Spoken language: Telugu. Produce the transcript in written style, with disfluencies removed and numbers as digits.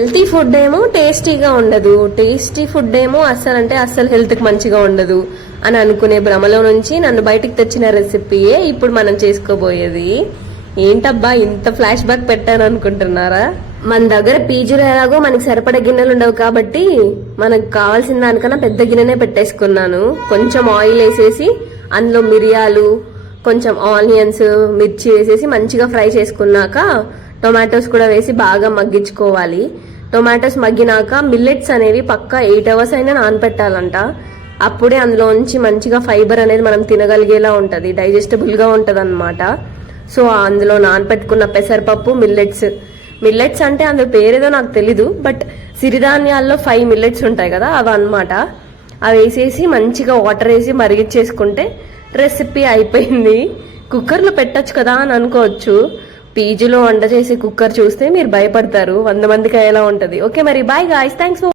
హెల్తీ ఫుడ్ ఏమో టేస్టీగా ఉండదు, టేస్టీ ఫుడ్ ఏమో అస్సలు హెల్త్ కి మంచిగా ఉండదు అని అనుకునే భ్రమలో నుంచి నన్ను బయటికి తెచ్చిన రెసిపీయే ఇప్పుడు మనం చేసుకోబోయేది. ఏంటబ్బా ఇంత ఫ్లాష్ బ్యాక్ పెట్టాను అనుకుంటున్నారా? మన దగ్గర పీజీలో ఎలాగో మనకి సరిపడే గిన్నెలు ఉండవు కాబట్టి మనకు కావాల్సిన దానికన్నా పెద్ద గిన్నెనే పెట్టేసుకున్నాను. కొంచెం ఆయిల్ వేసేసి అందులో మిరియాలు, కొంచెం ఆనియన్స్, మిర్చి వేసేసి మంచిగా ఫ్రై చేసుకున్నాక టొమాటోస్ కూడా వేసి బాగా మగ్గించుకోవాలి. టొమాటోస్ మగ్గినాక మిల్లెట్స్ అనేవి పక్కా 8 hours అయినా నానపెట్టాలంట. అప్పుడే అందులోంచి మంచిగా ఫైబర్ అనేది మనం తినగలిగేలా ఉంటది, డైజెస్టబుల్ గా ఉంటది అనమాట. సో అందులో నానపెట్టుకున్న పెసరపప్పు, మిల్లెట్స్ అంటే అందులో పేరేదో నాకు తెలీదు, బట్ సిరిధాన్యాల్లో 5 మిల్లెట్స్ ఉంటాయి కదా, అవి అనమాట. అవి వేసేసి మంచిగా వాటర్ వేసి మరిగిచ్చేసుకుంటే రెసిపీ అయిపోయింది. కుక్కర్లో పెట్టచ్చు కదా అని అనుకోవచ్చు. పీజీలో వంట చేసే కుక్కర్ చూస్తే మీరు భయపడతారు, 100 మందికి అయ్యేలా ఉంటది. ఓకే మరి బాయ్ గాయ్స్, థ్యాంక్స్ ఫర్